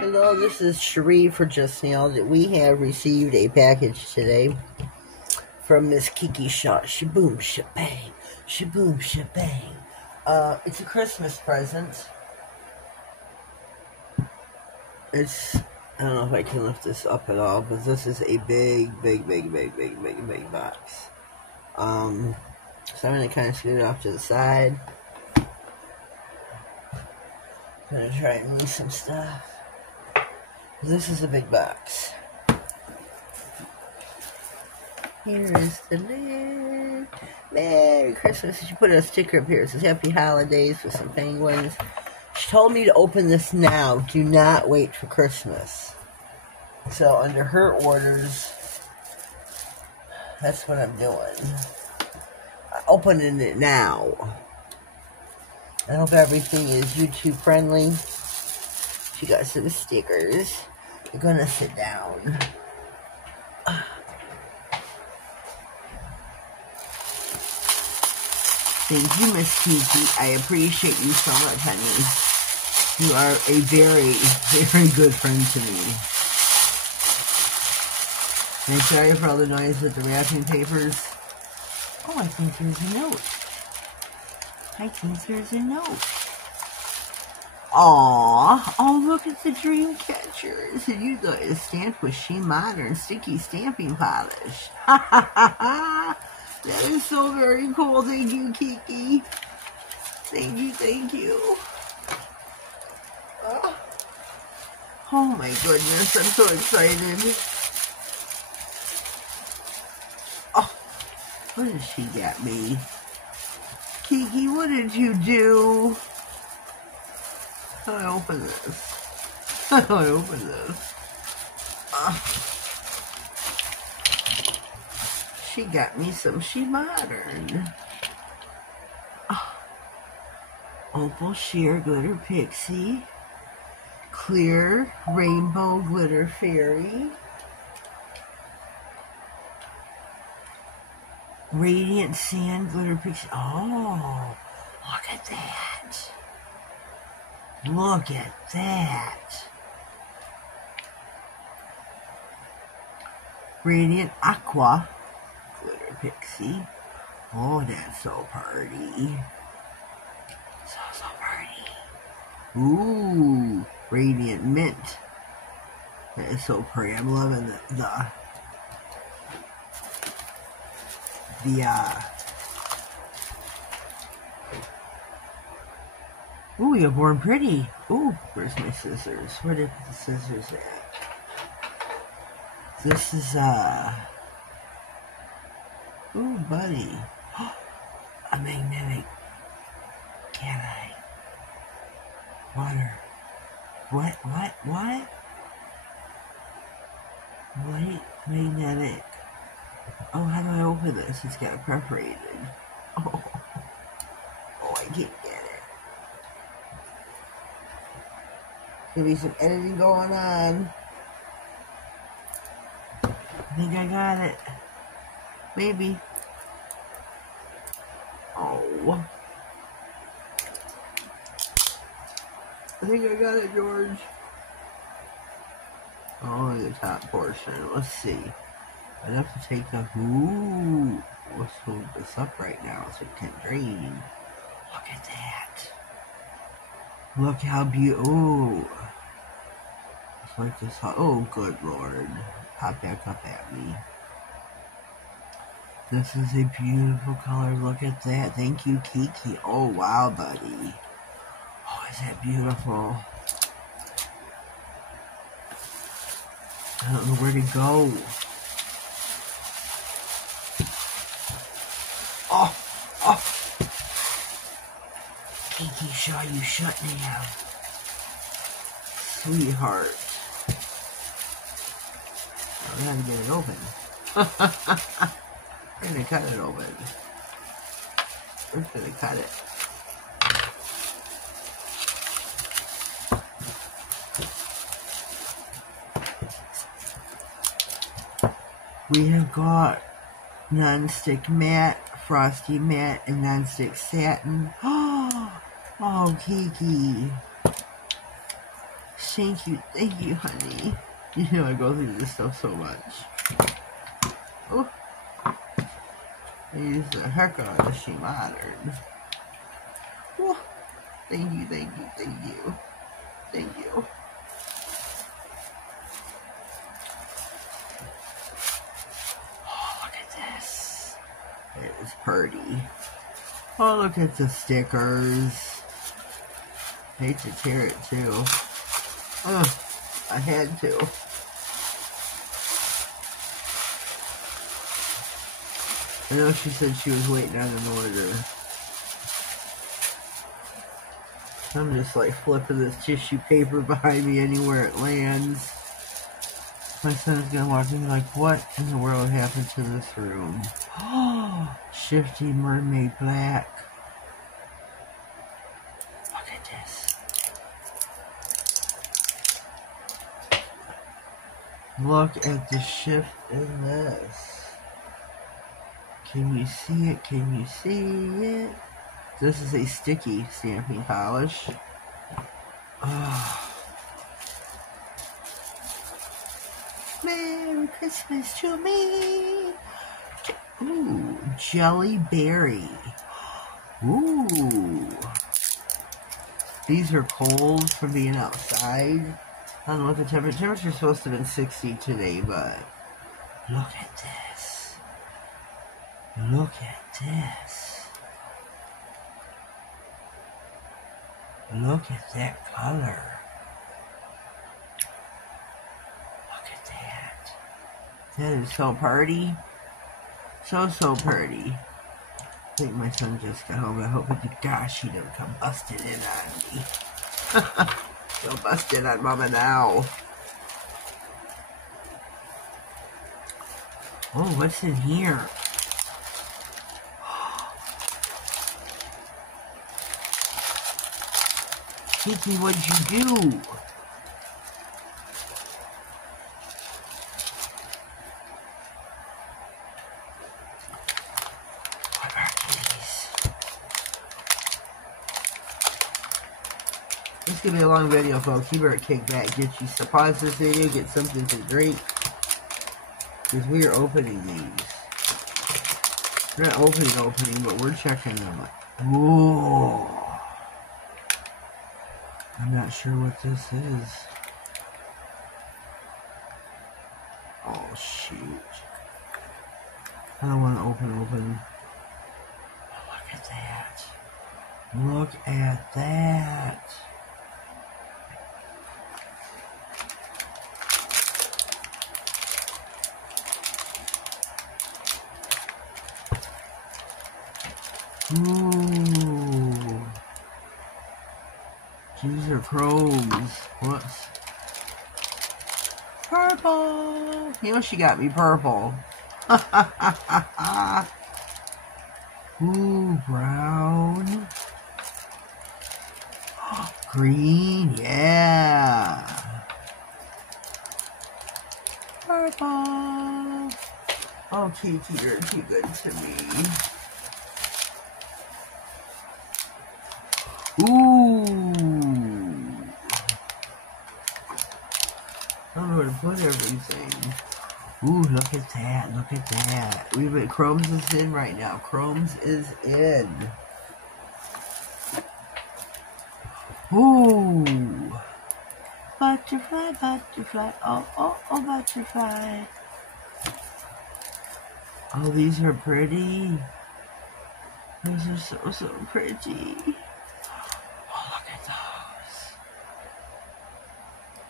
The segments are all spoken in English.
Hello, this is Cherie for Just Nailed It. We have received a package today from Miss Kiki Shaw. Shaboom, shabang. Shaboom, shabang. It's a Christmas present. I don't know if I can lift this up at all, but this is a big box. So I'm going to kind of scoot it off to the side. I'm going to try and move some stuff. This is a big box. Here is the lid. Merry Christmas. She put a sticker up here. It says Happy Holidays with some penguins. She told me to open this now. Do not wait for Christmas. So under her orders, that's what I'm doing. I'm opening it now. I hope everything is YouTube friendly. She got some stickers. You're gonna sit down. Thank you, Miss Kiki. I appreciate you so much, honey. You are a very good friend to me. And sorry for all the noise with the wrapping papers. Oh, I think there's a note. Aww. Oh, look at the dream catchers. And you got it stamped with Sheen Modern sticky stamping polish. Ha ha ha ha. That is so very cool. Thank you, Kiki. Thank you. Oh my goodness, I'm so excited. Oh, what did she get me? Kiki, what did you do? How do I open this? How do I open this? She got me some She Modern. Opal Sheer Glitter Pixie. Clear Rainbow Glitter Fairy. Radiant Sand Glitter Pixie. Oh, look at that. Look at that. Radiant Aqua Glitter Pixie. Oh, that's so pretty. So pretty. Ooh, Radiant Mint. That is so pretty. I'm loving the ooh, you're born pretty. Ooh, where's my scissors? Where did the scissors at? This is, ooh, buddy. A magnetic cat eye. Water. What? White magnetic. Oh, how do I open this? It's got perforated. Oh, I can't get it. Gonna be some editing going on. I think I got it. Maybe. Oh. I think I got it, George. Oh, the top portion. Let's see. I'd have to take the... Ooh. Let's hold this up right now so it can drain. Look at that. Look how beautiful. Ooh. It's like this. Oh, good Lord. Pop back up at me. This is a beautiful color. Look at that. Thank you, Kiki. Oh, wow, buddy. Oh, is that beautiful? I don't know where to go. Oh. Kiki Shaw, you shut now. Sweetheart. I gotta get it open. We're gonna cut it open. We're gonna cut it. We have got non-stick matte, frosty matte, and non-stick satin. Oh, Oh, Kiki. Thank you, honey. You know I go through this stuff so much. Oh, I use the heck out of She Modern. Oh, thank you. Oh, look at this. It is pretty. Oh, look at the stickers. Hate to tear it too. Ugh, I had to. I know she said she was waiting on an order. I'm just like flipping this tissue paper behind me anywhere it lands. My son's gonna walk in like, what in the world happened to this room? Oh, Shifty Mermaid Black. Look at this. Look at the shift in this. Can you see it? Can you see it? This is a sticky stamping polish. Oh. Merry Christmas to me. Ooh, Jelly Berry. Ooh. These are cold from being outside. I don't know what the temperature's supposed to have been 60 today, but look at this. Look at this. Look at that color. Look at that. That is so pretty. So pretty. I think my son just got home. I hope to gosh he didn't come busting in on me. Don't bust in on Mama now. Oh, what's in here? Kiki, what'd you do? What are these? This is gonna be a long video, folks. You better kick back. Get you to pause this video, get something to drink. Because we are opening these. We're not opening, but we're checking them out. Whoa. I'm not sure what this is. Oh, shoot. I don't want to open. Oh, look at that. Look at that. Ooh. These are chromes. Whoops. Purple. You know she got me purple. Ooh, brown. Green, yeah. Purple. Oh, Kiki, you're too good to me. Ooh. I don't know where to put everything. Ooh, look at that. Look at that. Chrome's is in right now. Chrome's is in. Ooh. Butterfly, butterfly. Oh, butterfly. Oh, these are pretty. These are so pretty. Oh, look at those.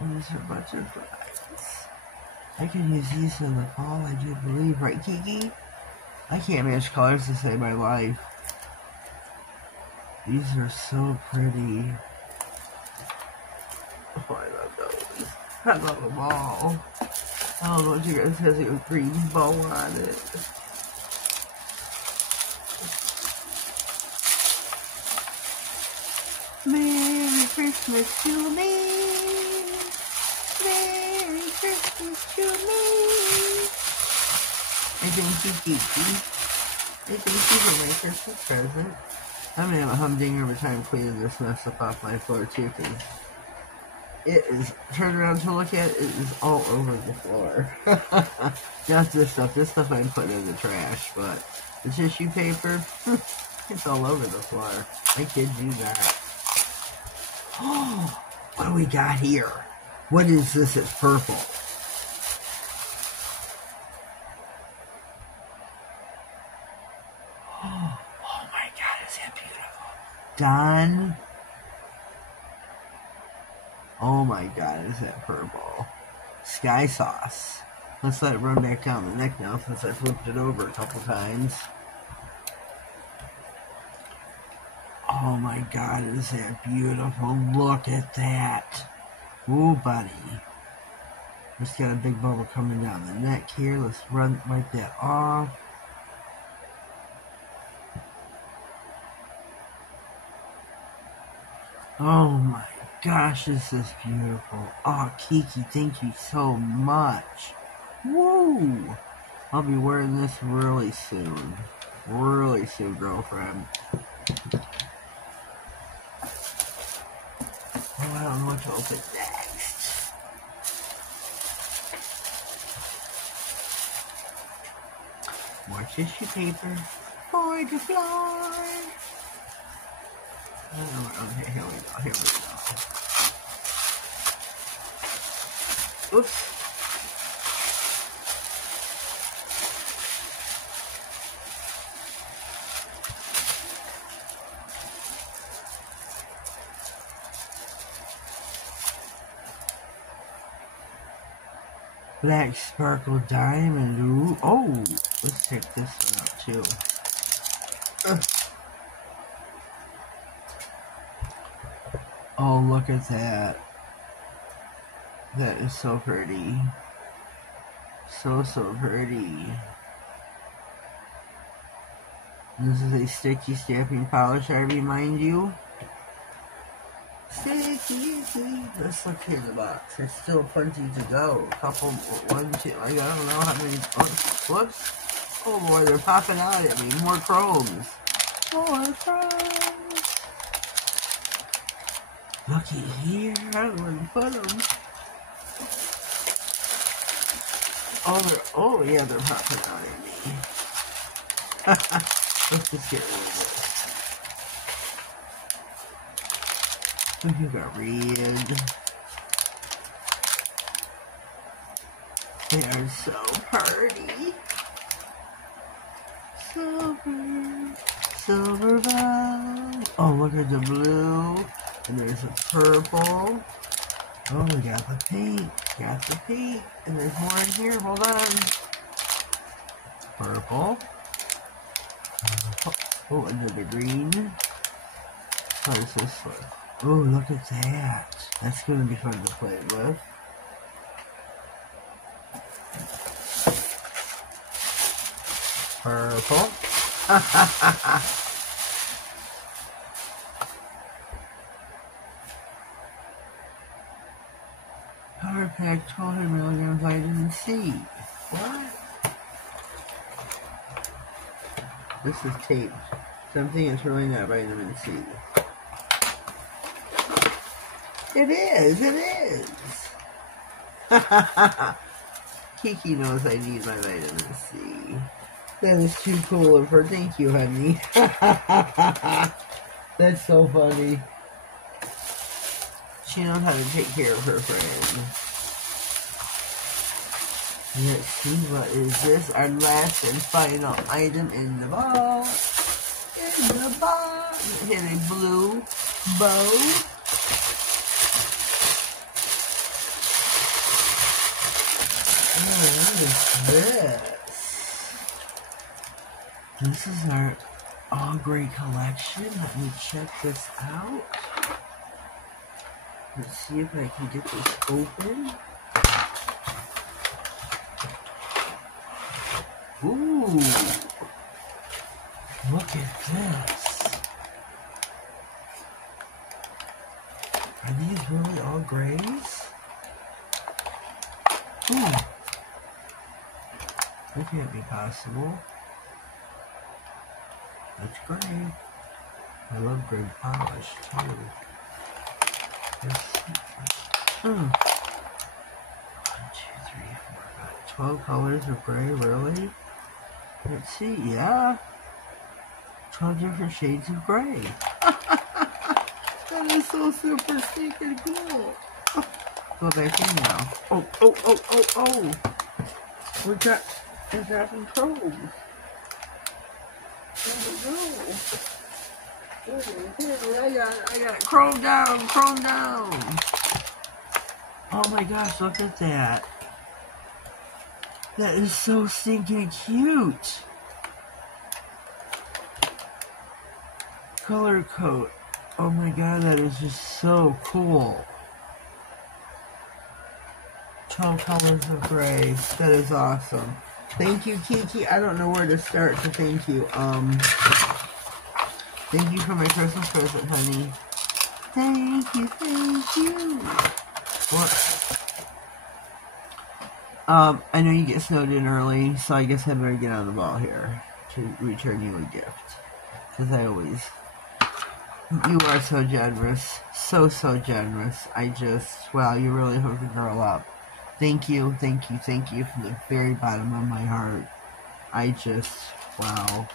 Those are butterflies. I can use these in the fall, I do believe. Right, Kiki? I can't match colors to save my life. These are so pretty. Oh, I love those. I love them all. I don't know what you guys has a green bow on it. Merry Christmas to me. Merry Christmas to me. I thank you, Kiki. I thank you for my Christmas present. I'm gonna have a humdinger every time cleaning this mess up off my floor too, because it is, turn around to look at it, it is all over the floor. Not this stuff I'm putting in the trash, but the tissue paper, it's all over the floor. I kid you not. Oh, what do we got here? What is this? It's purple. Oh my God, is that beautiful? Done. Oh my God, is that purple? Sky sauce. Let's let it run back down the neck now since I flipped it over a couple times. Oh my God, is that beautiful? Look at that. Ooh, buddy. Just got a big bubble coming down the neck here. Let's wipe that off. Oh my gosh, this is beautiful. Oh, Kiki, thank you so much. Woo! I'll be wearing this really soon. Really soon, girlfriend. Oh, I don't know what to open next. More tissue paper for the floor. Okay, here we go. Oops. Black sparkle diamond. Ooh. Oh, let's check this one out too. Oh, look at that. That is so pretty. So pretty. This is a sticky stamping polish, I remind you. Sticky. Let's look in the box. There's still plenty to go. A couple, one, two, I don't know how many. Oh, whoops. Oh boy, they're popping out at me. More chromes. More chromes. Looky here. I don't know where to put them. Oh yeah, they're popping out at me. Let's just get rid of this. You got red. They are so pretty. Silver bell. Oh, look at the blue. And there's a purple. Oh, we got the pink. And there's more in here. Hold on. Purple. Oh, another green. How does this look? Oh, look at that. That's going to be fun to play with. Purple. Power pack 200 milligram vitamin C. What? This is taped. Something is really not vitamin C. It is. Kiki knows I need my vitamin C. That is too cool of her. Thank you, honey. That's so funny. She knows how to take care of her friend. Let's see, what is this? Our last and final item in the box. Hit a blue bow. Oh, what is this? This is our all great collection. Let me check this out. Let's see if I can get this open. Ooh, look at this. Are these really all grays? Ooh, that can't be possible. That's great. I love gray polish too. Oh. 1, 2, 3, 4, 5. 12 colors of gray, really? Let's see, yeah. 12 different shades of gray. That is so super stinking cool. Go back in now. Oh. We got some probes. There we go. I got it chrome down. Oh my gosh, look at that. That is so stinking cute. Color coat. Oh my god, that is just so cool. 12 colors of gray. That is awesome. Thank you, Kiki. I don't know where to start to thank you. Thank you for my Christmas present, honey. Thank you. What? I know you get snowed in early, so I guess I better get on the ball here to return you a gift. Because you are so generous. So generous. Wow, you really hooked the girl up. Thank you from the very bottom of my heart. Wow.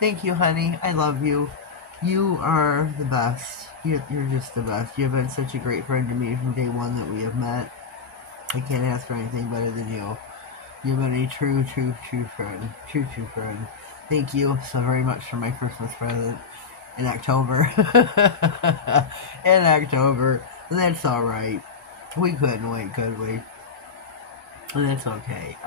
Thank you, honey. I love you. You are the best. You're just the best. You've been such a great friend to me from day one that we have met. I can't ask for anything better than you. You've been a true friend. True friend. Thank you so very much for my Christmas present in October. That's alright. We couldn't wait, could we? And that's okay.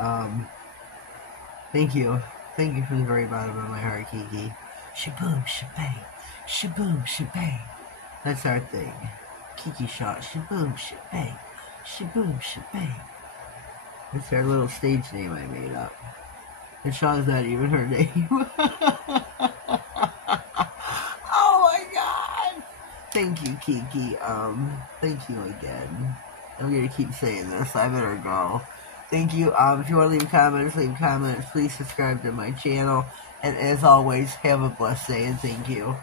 Thank you. Thank you from the very bottom of my heart, Kiki. Shaboom, shabang. Shaboom, shabang. That's our thing. Kiki shot. Shaboom, shabang. Shaboom, shabang. That's our little stage name I made up. And Shaw's not even her name. Oh my god! Thank you, Kiki. Thank you again. I'm gonna keep saying this. I better go. Thank you. If you want to leave comments, Please subscribe to my channel. And as always, have a blessed day and thank you.